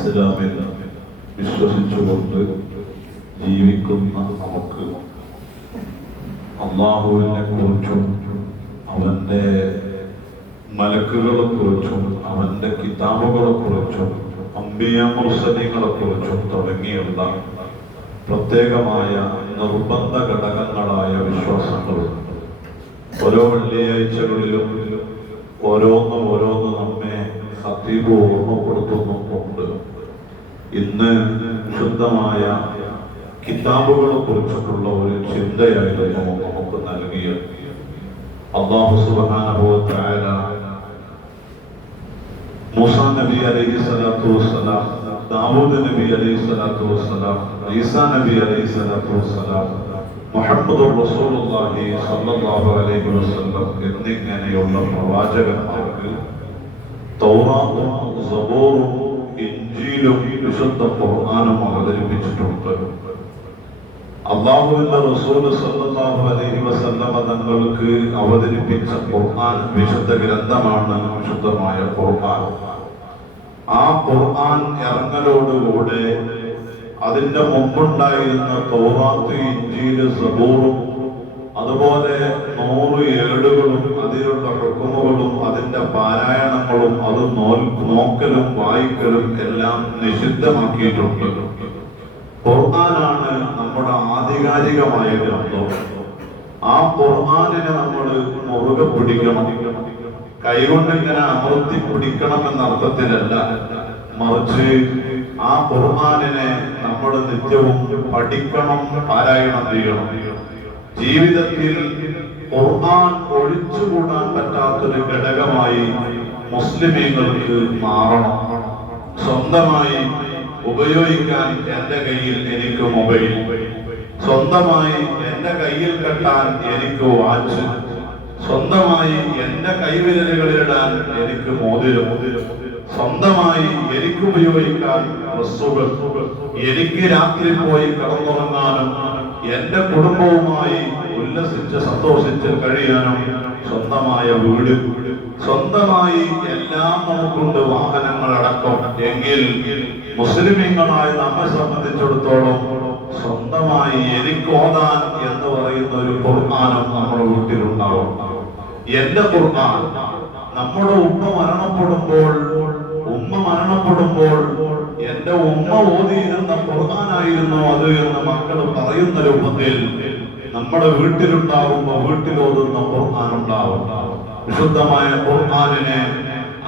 ഇസ്ലാമിൽ വിശ്വസിച്ചുകൊണ്ട് ജീവിക്കുന്ന നമുക്ക് അല്ലാഹുവിനെ കുറിച്ചും അവന്റെ മലക്കുകളെ കുറിച്ചും അവന്റെ കിതാബുകളെ കുറിച്ചും അംബിയ മുർസലീങ്ങളെ കുറിച്ചും തുടങ്ങിയുള്ള പ്രത്യേകമായ നിർബന്ധ ഘടകങ്ങളായ വിശ്വാസങ്ങളുണ്ട്. ഓരോ വെള്ളിയാഴ്ചകളിലും ഓരോന്ന് നമ്മെ ഖതീബ് ഓർമ്മപ്പെടുത്തുന്നുണ്ട്. ഇന്ന് ശുദ്ധമായ കിതാബുകളെ കുറിച്ചിട്ടുള്ള ഒരു ചിന്തയായിരുന്നു നമുക്ക് നൽകിയത്. അല്ലാഹു സുബ്ഹാനഹു വ തആല മൂസാ നബി അലൈഹിസ്സലാത്തു വസ്സലാം, ദാവൂദ് നബി അലൈഹിസ്സലാത്തു വസ്സലാം, ഈസാ നബി അലൈഹിസ്സലാത്തു വസ്സലാം, മുഹമ്മദുർ റസൂലുള്ളാഹി സ്വല്ലല്ലാഹു അലൈഹി വസല്ലം എന്നിങ്ങനെയുള്ള പ്രവാചകന്മാർക്ക് തൗറാത്തും സബൂറും ഇൻജീലും വിശുദ്ധ ഖുർആനും അവതരിപ്പിച്ചിട്ടുണ്ട്. അല്ലാഹുവിന്റെ റസൂൽ സ്വല്ലല്ലാഹു അലൈഹി വസല്ലം തങ്ങൾക്ക് അവതരിപ്പിച്ച ഖുർആൻ വിശുദ്ധ ഗ്രന്ഥമാണ് വിശുദ്ധമായ ഖുർആൻ. ആ ഖുർആൻ ഇറങ്ങലോടുകൂടെ അതിന്റെ മുമ്പുണ്ടായിരുന്ന തൗറാത്ത്, ഇൻജീല്, സബൂറും അതുപോലെ 100 ഏടുകളും അതിലുള്ള ഹുക്മുകളും അതിന്റെ പാരായണങ്ങളും അത് നോക്കലും വായിക്കലും എല്ലാം നിഷിദ്ധമാക്കിയിട്ടുണ്ട്. ഖുർആനാണ് നമ്മുടെ ആധികാരികമായ ഗ്രന്ഥം. ആ ഖുർആനിനെ നമ്മൾ മുറുകെ പിടിക്കണം. കൈകൊണ്ട് ഇങ്ങനെ അമർത്തി പിടിക്കണം എന്ന അർത്ഥത്തിലല്ല, മറിച്ച് ആ ഖുർആനിനെ നമ്മൾ നിത്യവും പഠിക്കണം, പാരായണം ചെയ്യണം. ജീവിതത്തിൽ ഖുർആൻ ഒഴിച്ചുകൂടാൻ പറ്റാത്തൊരു ഘടകമായി മുസ്ലിമീങ്ങൾക്ക് മാറണം. സ്വന്തമായി ഉപയോഗിക്കാൻ എന്റെ കയ്യിൽ എനിക്ക് മൊബൈൽ, സ്വന്തമായി എന്റെ കയ്യിൽ കെട്ടാൻ എനിക്ക് വാച്ച്, സ്വന്തമായി എന്റെ കൈവിരലുകളിലിടാൻ എനിക്ക് മോതിരം, സ്വന്തമായി എനിക്ക് ഉപയോഗിക്കാൻ ഡ്രസ്സുകൾ, എനിക്ക് രാത്രി പോയി കിടന്നുറങ്ങാനും എന്റെ കുടുംബവുമായി ഉല്ലസിച്ച് സന്തോഷിച്ച് കഴിയാനും സ്വന്തമായ വീട്, സ്വന്തമായി എല്ലാം നമുക്കുണ്ട്, വാഹനങ്ങളടക്കം. എങ്കിൽ മുസ്ലിമീങ്ങളായി നമ്മെ സംബന്ധിച്ചിടത്തോളം സ്വന്തമായി എനിക്ക് ഓതാൻ എന്ന് പറയുന്ന ഒരു ഖുർആനും നമ്മുടെ വീട്ടിലുണ്ടാവും. എന്റെ ഖുർആൻ നമ്മുടെ ഉമ്മ മരണപ്പെടുമ്പോൾ എന്റെ ഉമ്മ ഓതിയിരുന്ന ഖുർആനായിരുന്നു അത് എന്ന് മക്കൾ പറയുന്ന രൂപത്തിൽ നമ്മുടെ വീട്ടിലുണ്ടാവുമ്പോ വീട്ടിലോതുന്ന ഖുർആൻ ഉണ്ടാവും. വിശുദ്ധമായ ഖുർആനിനെ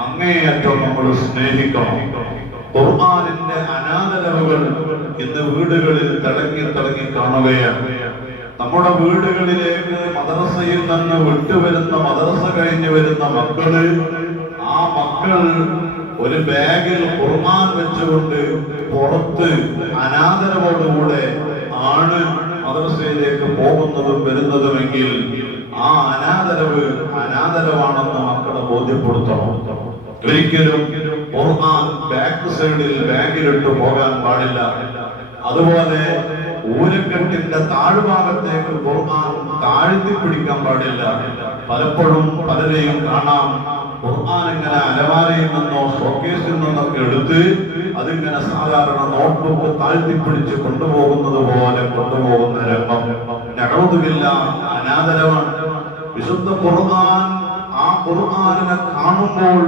അങ്ങേയറ്റം നമ്മൾ സ്നേഹിക്കണം. ഖുർആനിന്റെ അനാദരവുകൾ ഇന്ന് വീടുകളിൽ തിളങ്ങി കാണുകയാണ്. നമ്മുടെ വീടുകളിലേക്ക് മദ്രസയിൽ നിന്ന് വിട്ടുവരുന്ന, മദ്രസ കഴിഞ്ഞ് വരുന്ന മക്കള്, ആ മക്കൾ ഒരു ബാഗിൽ ഖുർആൻ വെച്ചുകൊണ്ട് പുറത്ത് അനാദരവോടുകൂടെ ആണ് മദ്രസയിലേക്ക് പോകുന്നതും വരുന്നതുമെങ്കിൽ ആ അനാദരവാണെന്ന് മക്കളെ ബോധ്യപ്പെടുത്തണം. ഒരിക്കലും ഖുർആൻ ബാക്ക് സൈഡിൽ ബാഗിലിട്ട് പോകാൻ പാടില്ല. അതുപോലെ ഊരക്കെട്ടിന്റെ താഴ്ഭാഗത്തേക്ക് ഖുർആൻ താഴ്ത്തി പിടിക്കാൻ പാടില്ല. പലപ്പോഴും പലരെയും കാണാം, ഖുർആൻ ഇങ്ങനെ അലമാരയിൽ നിന്നോ ഷോക്കേസിൽ നിന്നൊക്കെ എടുത്ത് അതിങ്ങനെ സാധാരണ നോട്ട്ബുക്ക് താഴ്ത്തി പിടിച്ച് കൊണ്ടുപോകുന്നത് പോലെ കൊണ്ടുപോകുന്ന രംഗം നഅൂദുബില്ല, അനാദരവാണ്. വിശുദ്ധ ഖുർആൻ, ആ ഖുർആനിനെ കാണുമ്പോൾ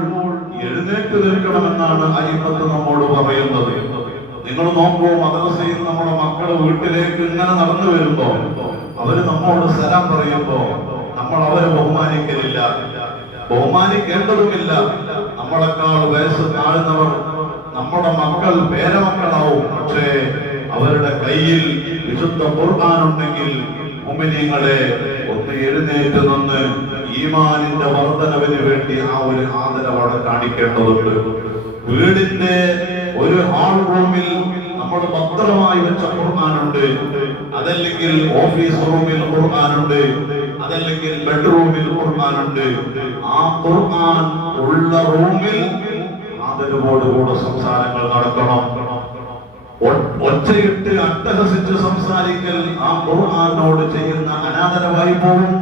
എഴുന്നേറ്റ് നിൽക്കണമെന്നാണ് അയിമ്മത്ത് നമ്മോട് പറയുന്നത്. നിങ്ങൾ നോക്കൂ, മദ്രസയിൽ നമ്മുടെ മക്കള് വീട്ടിലേക്ക് ഇങ്ങനെ നടന്നു വരുമ്പോ അവര് നമ്മോട് സലാം പറയുമ്പോ നമ്മൾ അവരെ ബഹുമാനിക്കലില്ല, ബഹുമാനിക്കേണ്ടതുമില്ല. നമ്മളെക്കാൾ വയസ്സ് താഴ്ന്നവർ നമ്മുടെ മക്കൾ പേരമക്കളാവും. പക്ഷേ അവരുടെ കയ്യിൽ വിശുദ്ധ ഖുർആൻ ഉണ്ടെങ്കിൽ മുഅ്മിനീങ്ങളെ ഒന്ന് എഴുന്നേറ്റ് നിന്ന് ഈമാനിന്റെ വർധനവിന് വേണ്ടി ആ ഒരു ആദരവോടെ കാണിക്കേണ്ടതുണ്ട്. വീടിന്റെ ഒരു ഹാൾ റൂമിൽ നമ്മൾ ഭദ്രമായി വെച്ച ഖുർആനുണ്ട്, അതല്ലെങ്കിൽ ഓഫീസ് റൂമിൽ ഖുർആനുണ്ട്, അതല്ലെങ്കിൽ ബെഡ്റൂമിൽ ഖുർആനുണ്ട്. ആ ഖുർആൻ ഉള്ള റൂമിൽ ആദരവോടുകൂടെ സംസാരങ്ങൾ നടക്കണം. ഒച്ചയിട്ട് അട്ടഹസിച്ച് സംസാരിക്കൽ ആ ഖുർആനോട് ചെയ്യുന്ന അനാദരവായി പോകും.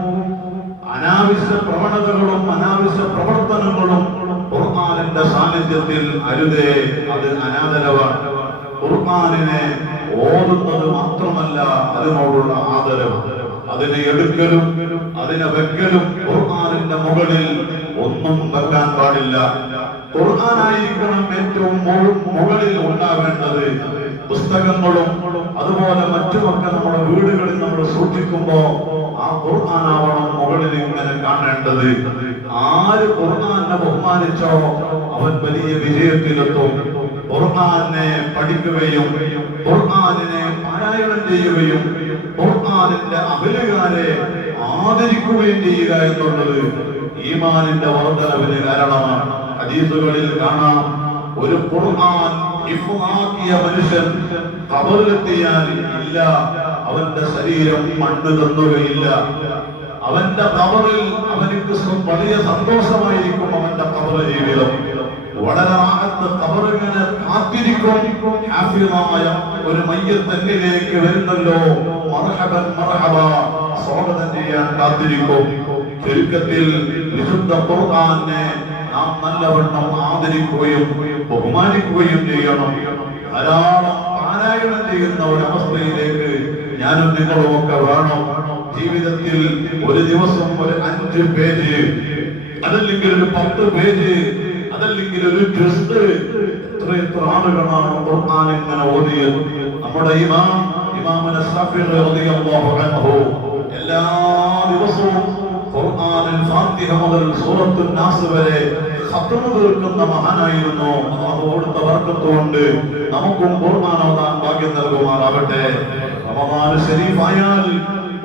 അനാവശ്യ പ്രവണതകളും അനാവശ്യ പ്രവർത്തനങ്ങളും ഖുർആനിൽ ഖുർആനിന്റെ സാന്നിധ്യത്തിൽ അരുതേ, അത് അനാദരവാണ്. ഖുർആനിനെ ഓതുന്നത് മാത്രമല്ല അതിനോടുള്ള ആദരവ്, അതിനെ എടുക്കലും അതിനെ വെക്കലും ഖുർആനിന്റെ മുകളിൽ ഒന്നും വെക്കാൻ പാടില്ല. ഖുർആനായിരിക്കണം ഏറ്റവും മുകളിൽ ഉണ്ടാവേണ്ടത്. പുസ്തകങ്ങളും അതുപോലെ മറ്റുമൊക്കെ നമ്മുടെ വീടുകളിൽ നമ്മൾ സൂക്ഷിക്കുമ്പോ ആ ഖുർആനാവണം മുകളിൽ ഇങ്ങനെ കാണേണ്ടത്. ആര് ഖുർആനെ ബഹുമാനിച്ചോ അവൻ വലിയ വിജയത്തിലെത്തും. ഖുർആനെ പഠിക്കുകയും ഖുർആനിനെ പാരായണം ചെയ്യുകയും ഖുർആനിന്റെ അഹലുകാരെ ആദരിക്കുകയും ചെയ്യുക എന്നുള്ളത് ഈമാനിന്റെ വർദ്ധനവിന് കാരണമാണ്. ഹദീസുകളിൽ കാണാം, ഒരു ഖുർആൻ ഹിഫ്ളാക്കിയ മനുഷ്യൻ ഖബറിലെത്തിയാൽ ഇല്ല, അവന്റെ ശരീരം മണ്ണ് തന്നുകയില്ല. അവന്റെ ഖബറിൽ അവനിക്ക് വലിയ സന്തോഷമായിരിക്കും. അവന്റെ ഖബർ ജീവിതം വളരെ റാഹത്ത്, ഖബറിങ്ങനെ കാത്തിരിക്കും. ഹാഫിളായ ഒരു മയ്യത്ത് എന്നിലേക്ക് വരുന്നല്ലോ, മർഹബൻ മർഹബ, സ്വാഗതം ചെയ്യാൻ കാത്തിരിക്കും. ചുരുക്കത്തിൽ വിശുദ്ധ ഖുർആനെ നാം നല്ലവണ്ണം ആദരിക്കുകയും ബഹുമാനിക്കുകയും ചെയ്യണം. ധാരാളം പാരായണം ചെയ്യുന്ന ഒരവസ്ഥയിലേക്ക് ഞാനും നിങ്ങളും ഒക്കെ വേണം. ജീവിതത്തിൽ ഒരു ദിവസം ഒരു 5 പേജ്, അതല്ലെങ്കിൽ ഒരു 10 പേജ്, അതല്ലെങ്കിൽ ഒരു ടെസ്റ്റ്, എത്ര ആളുകളാണ് ഖുർആൻ ഇങ്ങനെ ഓതിയത്. നമ്മുടെ ഇമാമുന ശാഫിഈ റളിയല്ലാഹു അൻഹു എല്ലാ ദിവസവും ഖുർആനിൽ ഫാത്തിഹ മുതൽ സൂറത്തുൻ നാസ് വരെ ഖത്മ തീർക്കുന്ന മഹാനായിരുന്നു. അല്ലാഹു കൊടുത്ത ബർക്കത്ത് കൊണ്ട് നമുക്കും ഖുർആൻ ഓതാൻ ഭാഗ്യം നൽകുമാറാവട്ടെ. റമദാൻ ശരീഫായാൽ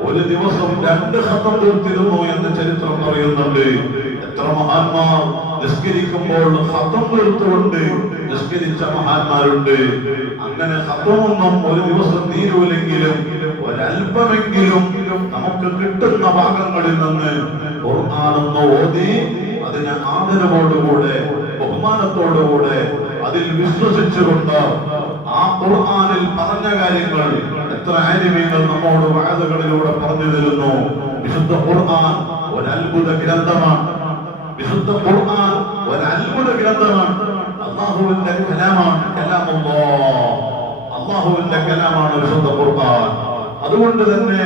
ഒരു ദിവസം 2 ഖത്മ തീർത്തിരുന്നു എന്ന് ചരിത്രം പറയുന്നുണ്ട്. എത്ര മഹാന്മാർ നിസ്കരിക്കുമ്പോൾ ഖത്മ തീർത്തുകൊണ്ട് നിസ്കരിച്ച മഹാന്മാരുണ്ട്. അങ്ങനെ ഖത്മൊന്നും ഒരു ദിവസം തീരൂലെങ്കിലും ഒരല്പമെങ്കിലും നമുക്ക് കിട്ടുന്ന ഭാഗങ്ങളിൽ നിന്ന് ഖുർആനൊന്ന് ഓതി അതിനെ ആദരവോടുകൂടെ ബഹുമാനത്തോടുകൂടെ അതിൽ വിശ്വസിച്ചുകൊണ്ട് ആ ഖുർആനിൽ പറഞ്ഞ കാര്യങ്ങൾ എത്ര ആലിമീങ്ങൾ നമ്മോട് വഅദുകളിലൂടെ പറഞ്ഞു തരുന്നു. വിശുദ്ധ ഖുർആൻ ഒരു അത്ഭുത ഗ്രന്ഥമാണ്. വിശുദ്ധ ഖുർആൻ ഒരു അത്ഭുത ഗ്രന്ഥമാണ്. അല്ലാഹുവിന്റെ കലാമാണ്. അല്ലാഹുവിന്റെ കലാമാണ് വിശുദ്ധ ഖുർആൻ. അതുകൊണ്ട് തന്നെ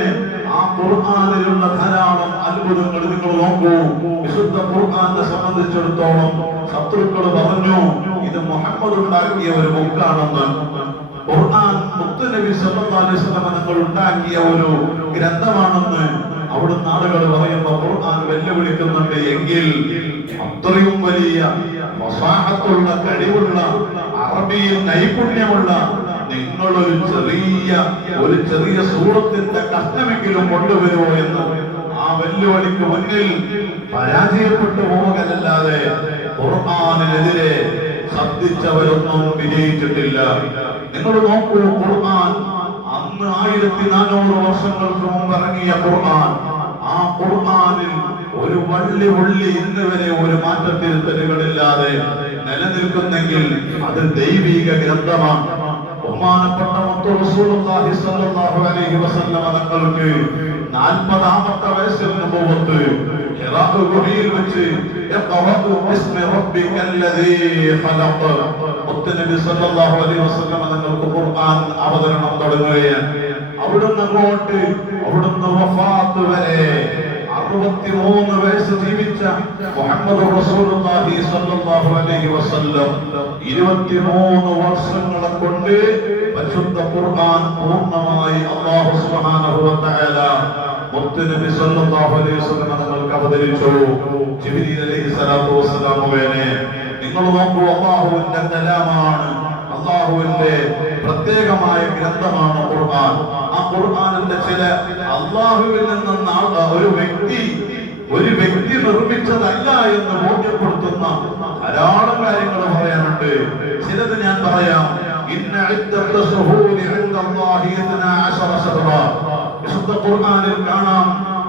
ആ ഖുർആനിലുള്ള ധാരാളം അത്ഭുതങ്ങൾ നിങ്ങൾ നോക്കൂ. വിശുദ്ധ ഖുർആനെ സംബന്ധിച്ചിടത്തോളം ശത്രുക്കൾ പറഞ്ഞു ഇത് മുഹമ്മദ് ഉണ്ടാക്കിയ ഒരു ബുക്കാണെന്ന്. ഖുർആൻ മുത്തുനബി സല്ലല്ലാഹു അലൈഹി വസല്ലം തങ്ങൾ ഉണ്ടാക്കിയ ഒരു ഗ്രന്ഥമാണെന്ന് അവിടുന്ന് ആളുകൾ പറയുമ്പോൾ ഖുർആൻ വെല്ലുവിളിക്കുന്നുണ്ട്. എങ്കിൽ അത്രയും വലിയ ഫസാഹത്തുള്ള കഴിവുള്ള അറബിയിൽ നൈപുണ്യമുള്ള നിങ്ങൾ ഒരു ചെറിയ സൂറത്തിന്റെ കഷ്ണമെങ്കിലും കൊണ്ടുവരുമോ എന്ന് ആ വെല്ലുവിളിക്ക് മുന്നിൽ പരാജയപ്പെട്ടു പോകലല്ലാതെ ഖുർആനിനെതിരെ ശബ്ദിച്ചവരൊന്നും വിജയിച്ചിട്ടില്ല. നിങ്ങൾ നോക്കൂ, ഖുർആൻ അന്ന് 1400 വർഷങ്ങൾക്ക് മുമ്പ് ഇറങ്ങിയ ഖുർആൻ, ആ ഖുർആനിൽ ഒരു വള്ളി ഇന്ന് വരെ ഒരു മാറ്റത്തിരുത്തലുകളില്ലാതെ നിലനിൽക്കുന്നെങ്കിൽ അത് ദൈവിക ഗ്രന്ഥമാണ്. ബഹുമാനപ്പെട്ട മുത്ത് റസൂലുള്ളാഹി സ്വല്ലല്ലാഹു അലൈഹി വസല്ലം തങ്ങൾക്ക് 40ാമത്തെ വയസ്സിൽ നബുവത്ത് ഹിറാ ഗുഹയിൽ വെച്ച് ഇഖ്റഅ ബിസ്മി റബ്ബിക്കല്ലദീ ഖലഖ മുത്തനബി സല്ലല്ലാഹു അലൈഹി വസല്ലം തങ്ങൾക്ക് ഖുർആൻ അവതരണം തുടങ്ങുകയാണ്. അവിടുന്ന് വഫാത്ത് വരെ 63 വയസ്സ് ജീവിച്ച മുഹമ്മദ് റസൂലുള്ളാഹി സ്വല്ലല്ലാഹു അലൈഹി വസല്ലം 23 വർഷങ്ങളെ കൊണ്ട് പരിശുദ്ധ ഖുർആൻ പൂർണ്ണമായി അല്ലാഹു സുബ്ഹാനഹു വ തആല മുത്തുനബി സല്ലല്ലാഹു അലൈഹി വസല്ലം തങ്ങൾക്ക് അവതരിച്ചു. ജിബ്രീൽ അലൈഹിസ്സലാത്തു വസ്സലാം മുഖേന. നിങ്ങൾ നോക്കൂ, അല്ലാഹുവിന്റെ കലാമാണ്, അല്ലാഹുവിന്റെ പ്രത്യേകമായ ഗ്രന്ഥമാണ് ഖുർആൻ. ആ ഖുർആനിന്റെ ചില അല്ലാഹുവിൽ നിന്ന് ഒരു വ്യക്തി നിർമ്മിച്ചതല്ല എന്ന് ബോധ്യപ്പെടുത്തുന്ന ധാരാളം കാര്യങ്ങൾ പറയാനുണ്ട്. ചിലത് ഞാൻ പറയാം. ഇന്ന ഇദ്ദത്ത ശുഹൂരി ഇൻദല്ലാഹി 12 ശഹ്റ. വിശുദ്ധ ഖുർആനിൽ കാണാം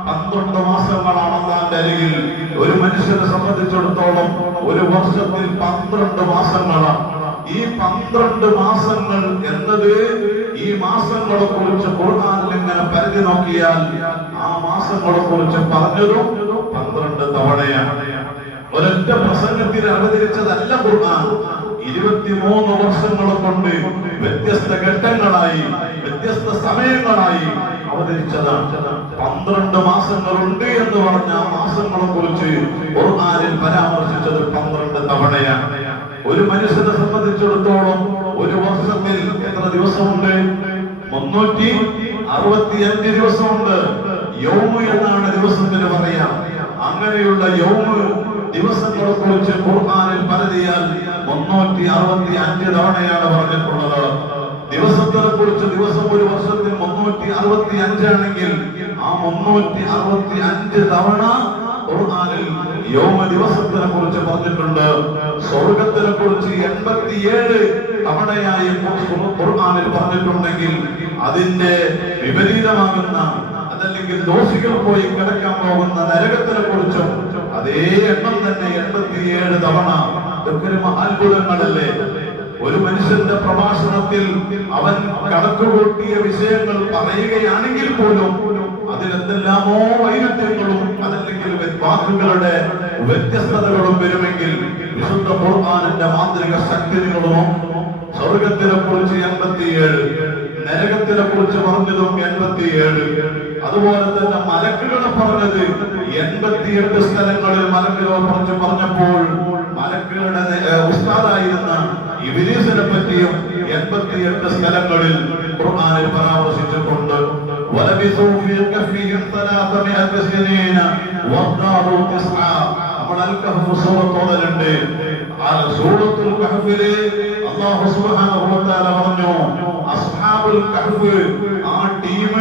12 മാസങ്ങളാണ് അല്ലാഹുവിന്റെ അരികിൽ. ഒരു മനുഷ്യനെ സംബന്ധിച്ചിടത്തോളം ഒരു വർഷത്തിൽ 12 മാസങ്ങളാണ്. ഈ 12 മാസങ്ങൾ എന്നത് ഈ മാസങ്ങളെ കുറിച്ച് ഖുർആനിൽ ഇങ്ങനെ പരിധി നോക്കിയാൽ ആ മാസങ്ങളെ കുറിച്ച് പറഞ്ഞതും 12 തവണയാണ്. ഒരൊറ്റ പ്രസംഗത്തിൽ അവതരിച്ചതല്ല ഖുർആൻ. 23 വർഷങ്ങൾ കൊണ്ട് വ്യത്യസ്ത ഘട്ടങ്ങളായി വ്യത്യസ്ത സമയങ്ങളായി അവതരിച്ചതാണ്. 12 മാസങ്ങളുണ്ട് എന്ന് പറഞ്ഞ ആ മാസങ്ങളെ കുറിച്ച് ഖുർആനിൽ പരാമർശിച്ചത് 12 തവണയാണ്. ഒരു മനുഷ്യനെ സംബന്ധിച്ചിടത്തോളം ഒരു വർഷത്തിൽ എത്ര ദിവസമുണ്ട്? 365 ദിവസമുണ്ട്. യൗമ് എന്നാണ് ദിവസത്തിന് പറയാം. അങ്ങനെയുള്ള യൗമ് ദിവസങ്ങളെ കുറിച്ച് ഖുർആനിൽ പരതിയാൽ 365 തവണയാണ് പറഞ്ഞിട്ടുള്ളത്. ദിവസത്തെ കുറിച്ച് ദിവസം ഒരു വർഷത്തിൽ 365 ആണെങ്കിൽ ആ 365 തവണ ഖുർആനിൽ യൗമ ദിവസത്തിനെ കുറിച്ച് പറഞ്ഞിട്ടുണ്ട്. സ്വർഗത്തിനെ കുറിച്ച് 87 തവണയായി ഖുർആനിൽ പറഞ്ഞിട്ടുണ്ടെങ്കിൽ അതിന്റെ വിപരീതമാകുന്ന അതല്ലെങ്കിൽ ദോഷികൾ പോയി കിടക്കാൻ പോകുന്ന നരകത്തിനെ കുറിച്ചും അതേ എണ്ണം തന്നെ 87 തവണ. ഇതൊക്കെ ഒരു അത്ഭുതങ്ങളല്ലേ? ഒരു മനുഷ്യന്റെ പ്രഭാഷണത്തിൽ അവൻ കണക്കുകൂട്ടിയ വിഷയങ്ങൾ പറയുകയാണെങ്കിൽ പോലും അതിലെന്തെല്ലാമോ വൈരുദ്ധ്യങ്ങളും അതല്ലെങ്കിൽ വാക്കുകളുടെ വ്യത്യസ്തതകളും വരുമെങ്കിൽ വിശുദ്ധ ഖുർആനിന്റെ മാന്ത്രിക ശക്തി നിങ്ങൾ നോക്കും. സ്വർഗത്തിനെ കുറിച്ച് 87, നരകത്തിനെ കുറിച്ച് പറഞ്ഞതും 87, അതുപോലെ തന്നെ മലക്കുകളെ പറഞ്ഞത് 88 സ്ഥലങ്ങളിൽ മലക്കുകളെ കുറിച്ച് പറഞ്ഞപ്പോൾ മലക്കുകളുടെ ഉസ്താദായിരുന്ന ഇബ്ലീസിനെ പറ്റിയും 88 സ്ഥലങ്ങളിൽ ഖുർആനിൽ പരാമർശിച്ചിട്ടുണ്ട്. വലബിസൂ ഫീ കഫിഹിം 300 സിനീന വഖാലൂ 9. നമ്മൾ അൽ കഹ്ഫ് സൂറത്ത് ഓതലുണ്ട്. ആ സൂറത്തുൽ കഹ്ഫിലെ അല്ലാഹു സുബ്ഹാനഹു വ തആല പറഞ്ഞു അസ്ഹാബുൽ കഹ്ഫ് ആ ടീം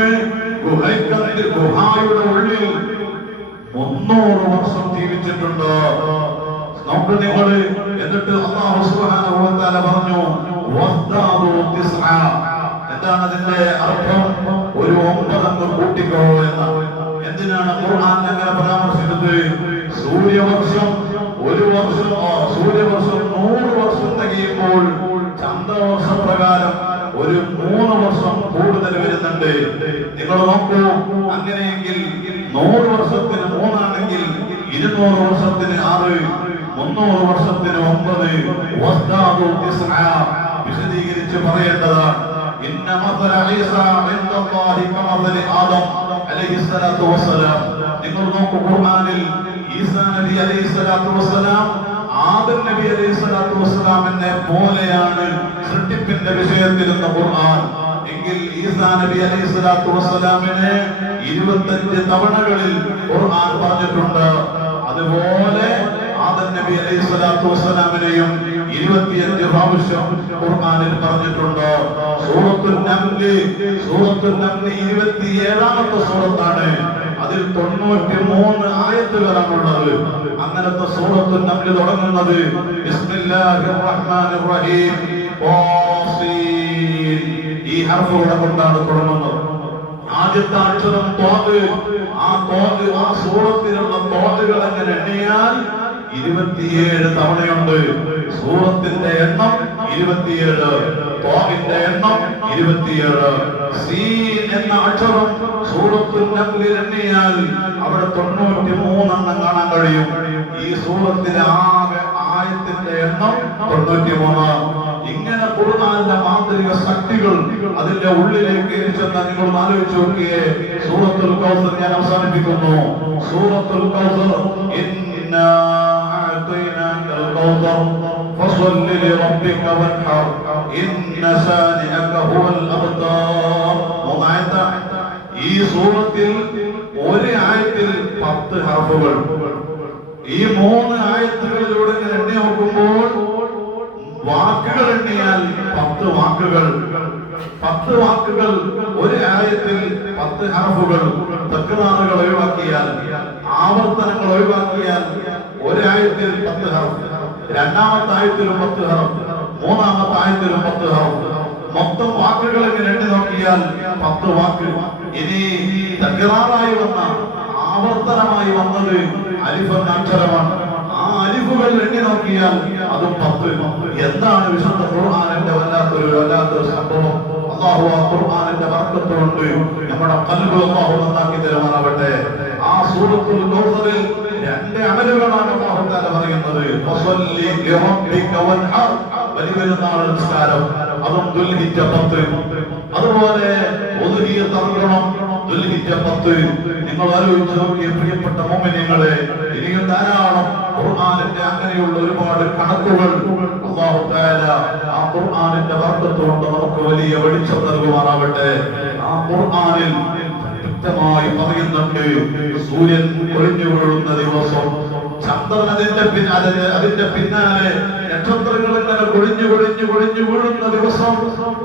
ഗുഹയുടെ ഉള്ളിൽ 300 വർഷം ജീവിച്ചിട്ടുണ്ട്. നോക്കൂ നിങ്ങൾ. എന്നിട്ട് അല്ലാഹു സുബ്ഹാനഹു വ തആല പറഞ്ഞു വഖാലൂ 9. എന്താണ് അതിന്റെ അർത്ഥം? ഒരു 9 അങ്ങ് കൂട്ടിക്കോ എന്ന്. എന്തിനാണ് ഖുർആൻ അങ്ങനെ പരാമർശിച്ചത്? സൂര്യവർഷം ഒരു വർഷം സൂര്യവർഷം 100 വർഷം തികയുമ്പോൾ ചന്ദ്രവർഷ പ്രകാരം ഒരു 3 വർഷം കൂടുതൽ വരുന്നുണ്ട്. നിങ്ങൾ നോക്കൂ. അങ്ങനെയെങ്കിൽ 100 വർഷത്തിന് 3 ആണെങ്കിൽ 200 വർഷത്തിന് 6, 300 വർഷത്തിന് 9. വിശദീകരിച്ച് പറയേണ്ടതാണ്. ഇന്ന മസല ഈസ ഇൻദല്ലാഹി കമസലി ആദം അലൈഹിസ്സലാത്തു വസ്സലാം. നിങ്ങൾ നോക്കൂ. ഖുർആനിൽ ഈസാ നബി അലൈഹിസ്സലാത്തു വസ്സലാം ആദം നബി അലൈഹിസ്സലാത്തു വസ്സലാമിനെ പോലെയാണ് സൃഷ്ടിപ്പിന്റെ വിഷയത്തിൽ എന്ന ഖുർആൻ. എങ്കിൽ ഈസാ നബി അലൈഹിസ്സലാത്തു വസ്സലാമിനെ 25 തവണകളിൽ ഖുർആൻ പറഞ്ഞിട്ടുണ്ട്. അതുപോലെ ആദം നബി അലൈഹിസ്സലാത്തു വസ്സലാമിനെയും 25 പ്രാവശ്യം ഖുർആനിൽ പറഞ്ഞിട്ടുണ്ട്. സൂറത്തുൽ നംൽ 27ാമത്തെ സൂറത്താണ്. അതിൽ 93 ആയത്തുകളാണുള്ളത്. അങ്ങനത്തെ സൂറത്തുൽ നംൽ തുടങ്ങുന്നത് ബിസ്മില്ലാഹിർ റഹ്മാനിർ റഹീം ഈ ഹർഫുകളെ കൊണ്ടാണ് തുടങ്ങുന്നത്. ആദ്യത്തെ അക്ഷരം ത്വാ. ആ സൂറത്തിലുള്ള ത്വാകൾ എങ്ങനെ എണ്ണിയാൽ 27 തവണയുണ്ട്. സൂറത്തിന്റെ എണ്ണം 27, ത്വാഇന്റെ എണ്ണം 27. സീൻ എന്ന അക്ഷരം സൂറത്തുൽ നംലിൽ എണ്ണിയാൽ അവിടെ 93 എണ്ണം കാണാൻ കഴിയും. ഈ സൂറത്തിലെ ആകെ ആയത്തിന്റെ എണ്ണം 93. ഇങ്ങനെ ഖുർആനിന്റെ മാന്ത്രിക ശക്തികൾ അതിന്റെ ഉള്ളിലേക്ക് എത്തിച്ചെന്ന് നിങ്ങൾ ആലോചിച്ച് നോക്കിയേ. സൂറത്തുൽ കൗസർ ഞാൻ അവസാനിപ്പിക്കുന്നു. സൂറത്തുൽ കൗസർ ഇന്നാ അഅതൈനാകൽ കൗസർ ഫസ്വല്ലി ലിറബ്ബിക വൻഹർ ഇന്ന ശാനിഅക ഹുവൽ അബ്താർ. ഈ സൂറത്തിൽ ഒരു ആയത്തിൽ 10 ഹർഫുകൾ. ഈ 3 ആയത്തുകളിലൂടെ എണ്ണി നോക്കുമ്പോൾ വാക്കുകൾ എണ്ണിയാൽ 10 വാക്കുകൾ. 10 വാക്കുകൾ ഒരു ആയത്തിൽ 10 ഹർഫുകൾ. തക്റാറുകൾ ഒഴിവാക്കിയാൽ, ആവർത്തനങ്ങൾ ഒഴിവാക്കിയാൽ ഒരു ആയത്തിൽ 10 ഹർഫ്, രണ്ടാമത്തെ ആയത്തിലും 10 ഹർഫ്, മൂന്നാമത്തെ ആയത്തിലും 10 ഹർഫ്. മൊത്തം വാക്കുകൾ എങ്ങനെ എണ്ണി നോക്കിയാൽ 10 വാക്ക്. ഇനി തക്റാറായി വന്ന ആവർത്തനമായി വന്നത് അലിഫ് എന്ന അക്ഷരമാണ്. ആ അലിഫുകൾ എണ്ണി നോക്കിയാൽ അതും 10. എന്താണ് വിശുദ്ധ ഖുർആനിന്റെ വല്ലാത്തൊരു സംഭവം. അല്ലാഹു ആ ഖുർആനിന്റെ ബർക്കത്ത് കൊണ്ട് നമ്മുടെ ഖൽബ് അല്ലാഹു നന്നാക്കി തരുമാറാവട്ടെ. ആ സൂറത്തുൽ കൗസറിൽ 2 അമലുകളാണ് അല്ലാഹു തആല പറയുന്നത് ഫസല്ലി ലിറബ്ബിക വൻഹർ, ബലിപെരുന്നാൾ നമസ്കാരം അതും ദുൽഹിജ്ജ 10. അതുപോലെ ഉദ്ഹിയ്യത്ത് അറക്കണം ദുൽഹിജ്ജ 10. നിങ്ങൾ ആലോചിച്ച് നോക്കിയ പ്രിയപ്പെട്ട മുഅ്മിനീങ്ങളെ, ഇനിയും ധാരാളം ഖുർആനിന്റെ അങ്ങനെയുള്ള ഒരുപാട് കണക്കുകൾ അല്ലാഹു തആല ആ ഖുർആനിന്റെ ബർക്കത്ത് കൊണ്ട് നമുക്ക് വലിയ വെളിച്ചം നൽകുമാറാവട്ടെ. ആ ഖുർആനിൽ വ്യക്തമായി പറയുന്നുണ്ട്, സൂര്യൻ ഒളിഞ്ഞു വീഴുന്ന ദിവസം, ചന്ദ്രൻ അതിന്റെ പിന്നാലെ നക്ഷത്രങ്ങൾ ഇങ്ങനെ കൊഴിഞ്ഞു വീഴുന്ന ദിവസം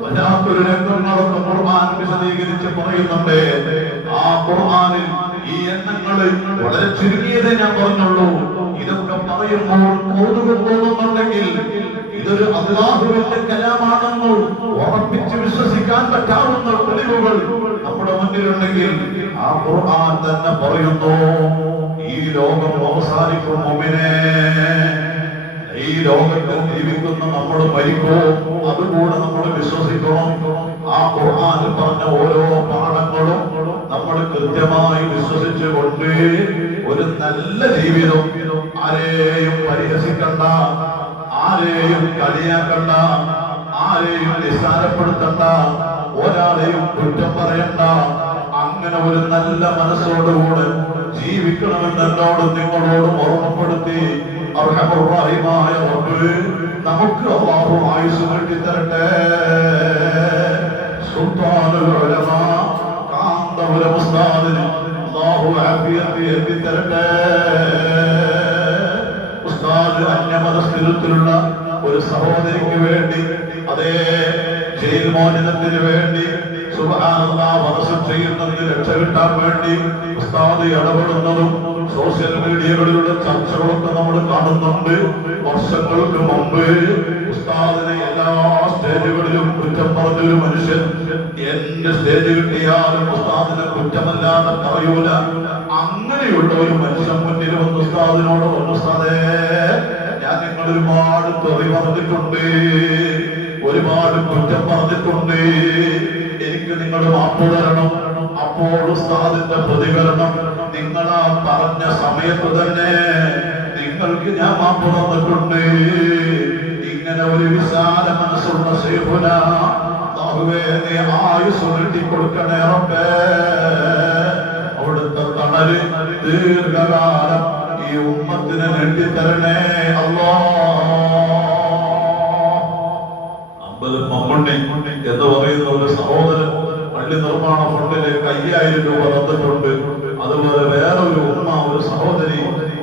വല്ലാത്തൊരു രംഗം നടന്ന് ഖുർആൻ വിശദീകരിച്ച് പറയുന്നുണ്ട്. ആ ഖുർആനിൽ ഈ എണ്ണങ്ങൾ വളരെ ചുരുങ്ങിയതേ ഞാൻ പറഞ്ഞുള്ളൂ. ഇതൊക്കെ പറയുമ്പോൾ കൗതുകം തോന്നുന്നുണ്ടെങ്കിൽ ഇതൊരു അല്ലാഹുവിന്റെ കലാമാണെന്ന് ഉറപ്പിച്ച് വിശ്വസിക്കാൻ പറ്റാവുന്ന തെളിവുകൾ നമ്മുടെ മുന്നിലുണ്ടെങ്കിൽ ആ ഖുർആൻ തന്നെ പറയുന്നു, ഈ ലോകം അവസാനിക്കും മുഅ്മിനേ. ഈ ലോകത്തിൽ ജീവിക്കുന്ന നമ്മൾ മരിക്കും, അതുകൂടെ നമ്മൾ വിശ്വസിക്കണം. ആ ഖുർആനിൽ പറഞ്ഞ ഓരോ പാഠങ്ങളും നമ്മൾ കൃത്യമായി വിശ്വസിച്ചുകൊണ്ട് ഒരു നല്ല ജീവിതം, ആരെയും പരിഹസിക്കണ്ട, ആരെയും കളിയാക്കണ്ട, ആരെയും നിസ്സാരപ്പെടുത്തണ്ട, ഒരാളെയും കുറ്റം പറയണ്ട, അങ്ങനെ ഒരു നല്ല മനസ്സോടുകൂടെ ജീവിക്കണമെന്ന് എന്നോടും നിങ്ങളോടും ഓർമ്മപ്പെടുത്തി അർഹമർ റഹീമായ റബ്ബ് നമുക്ക് അല്ലാഹു ആയുസ് നീട്ടിത്തരട്ടെ. സുൽത്താനുൽ ഉലമാ കാന്തപുരം ഉസ്താദിന് അല്ലാഹു ആഫിയത്ത് എത്തിത്തരട്ടെ. ഉസ്താദ് അന്യമതസ്ഥിരത്തിലുള്ള ഒരു സഹോദരിക്ക് വേണ്ടി, അതേ ജയിൽ മോചനത്തിന് വേണ്ടി, സുബ്ഹാനല്ലാഹ് വധശിക്ഷ ചെയ്യുന്നതിന് രക്ഷ കിട്ടാൻ വേണ്ടി ഉസ്താദ് ഇടപെടുന്നതും സോഷ്യൽ മീഡിയകളിലുള്ള ചർച്ചകളൊക്കെ നമ്മൾ കാണുന്നുണ്ട്. വർഷങ്ങൾക്ക് മുമ്പ് ഉസ്താദിനെ എല്ലാ സ്റ്റേജുകളിലും കുറ്റം പറഞ്ഞൊരു മനുഷ്യൻ എന്റെ സ്റ്റേജ് കിട്ടിയാലും ഉസ്താദിനെ കുറ്റമല്ലാതെ പറയൂല. അങ്ങനെയുള്ള ഒരു മനുഷ്യൻ മുന്നിൽ വന്ന് ഉസ്താദിനോട് പറഞ്ഞു, ഉസ്താദേ ഞാൻ നിങ്ങൾ ഒരുപാട് തെറി പറഞ്ഞിട്ടുണ്ട്, ഒരുപാട് കുറ്റം പറഞ്ഞിട്ടുണ്ട്, എനിക്ക് നിങ്ങൾ മാപ്പ് തരണം. അപ്പോൾ ഉസ്താദിന്റെ പ്രതികരണം, നിങ്ങളാ പറഞ്ഞ സമയത്ത് തന്നെ നിങ്ങൾക്ക് ഞാൻ മാപ്പ് തന്നിട്ടുണ്ട്. ഇങ്ങനെ ഒരു വിശാല മനസ്സുള്ള ശൈഖുന അല്ലാഹുവേ നീ ആയുസ് നീട്ടിക്കൊടുക്കണേ റബ്ബേ. അവിടുത്തെ തണല് ദീർഘകാലം ഈ ഉമ്മത്തിന് നീട്ടിത്തരണേ അല്ലാഹ്. മമ്മണ്ണി എന്ന് പറയുന്ന ഒരു സഹോദരൻ പള്ളി നിർമ്മാണ ഫണ്ടിലേക്ക് 5000 രൂപ തന്നിട്ടുണ്ട്. അതുപോലെ വേറൊരു ഉമ്മ, ഒരു സഹോദരി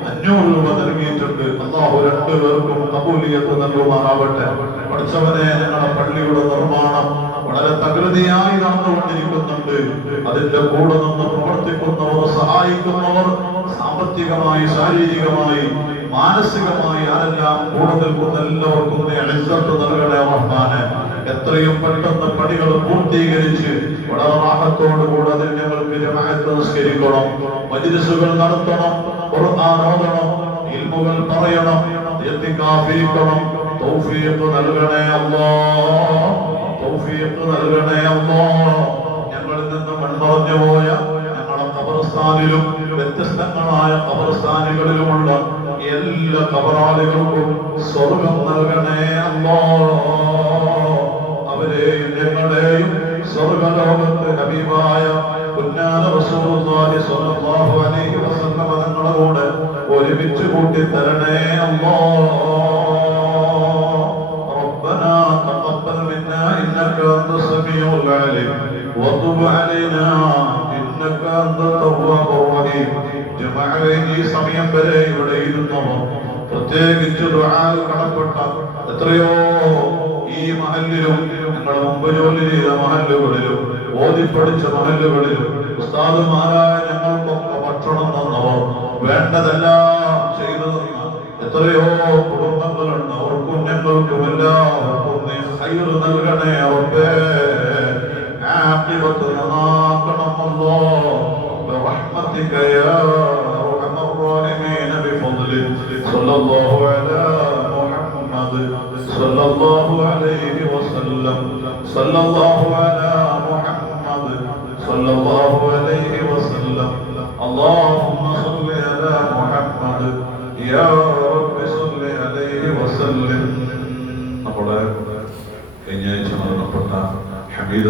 500 രൂപ നൽകിയിട്ടുണ്ട്. അല്ലാഹു രണ്ടുപേർക്കും കബൂലിയത്ത് നൽകുമാറാവട്ടെ. പഠിച്ചവനെ, ഞങ്ങളുടെ പള്ളിയുടെ നിർമ്മാണം വളരെ തകൃതിയായി നടന്നുകൊണ്ടിരിക്കുന്നുണ്ട്. അതിന്റെ കൂടെ നിന്ന് പ്രവർത്തിക്കുന്നവർ, സഹായിക്കുന്നവർ, സാമ്പത്തികമായി, ശാരീരികമായി, മാനസികമായി ആരെല്ലാം കൂടെ നിൽക്കുന്ന എല്ലാവർക്കും ഇസ്സത്ത് നൽകണേ റഹ്മാനെ. എത്രയും പെട്ടെന്ന് പണികൾ പൂർത്തീകരിച്ച് വളരെ റാഹത്തോടുകൂടെ അതിൽ ഞങ്ങൾക്ക് ജമാഅത്ത് നിസ്കരിക്കണം, മജ്ലിസുകൾ നടത്തണം, ഖുർആൻ ഓതണം, ഇൽമുകൾ പറയണം, ഇത്തികാഫിരിക്കണം. തൗഫീഖ് നൽകണേ അല്ലാഹ്, തൗഫീഖ് നൽകണേ അല്ലാഹ്. ഞങ്ങളിൽ നിന്ന് മൺമറഞ്ഞു പോയ ഞങ്ങളുടെ ഖബർസ്ഥാനിലും വ്യത്യസ്തങ്ങളായ ഖബർസ്ഥാനുകളിലുമുള്ള എല്ലാ ഖബറാളികൾക്കും സ്വർഗം നൽകണേ അല്ലാഹ്. അവരെയും ഞങ്ങളെയും സ്വർഗലോകത്ത് ഹബീബായ പുന്നാര റസൂലുള്ളാഹി സ്വല്ലല്ലാഹു അലൈഹി വസല്ലം തങ്ങളുടെ കൂടെ ഒരുമിച്ച് കൂട്ടി തരണേ അല്ലാഹ്. ربنا تقبل منا إنك أنت السميع العليم وتب علينا إنك أنت التواب الرحيم. ജമാഅയെ സമയം വരെ ഇവിടെ ഇരുന്നവർ, പ്രത്യേകിച്ച് ദുആയിൽ കടപ്പെട്ട എത്രയോ ഈ മഹല്ലിലും ഞങ്ങളുടെ മുമ്പ് ജോലി ചെയ്ത മഹല്ലുകളിലും ഓതിപ്പടിച്ച മഹല്ലുകളിലും ഉസ്താദുമാരായ ഞങ്ങൾക്കൊക്കെ ഭക്ഷണം തന്നവർ, വേണ്ടതെല്ലാം ചെയ്തു തന്ന എത്രയോ കുടുംബങ്ങളുണ്ട്. അവർക്കും ഞങ്ങൾക്കും എല്ലാവർക്കും നീ ഖൈർ നൽകണേ റബ്ബേ. ആഖിബത്ത് നന്നാക്കണം അല്ലാഹ് برحمتك يا أرحم الراحمين بفضلك. صلى الله على محمد صلى الله عليه وسلم. صلى الله على محمد صلى الله عليه وسلم. اللهم صل على محمد يا رب വസല്ലം. നമ്മുടെ കഴിഞ്ഞ ആഴ്ച മരണപ്പെട്ട ഹമീദ്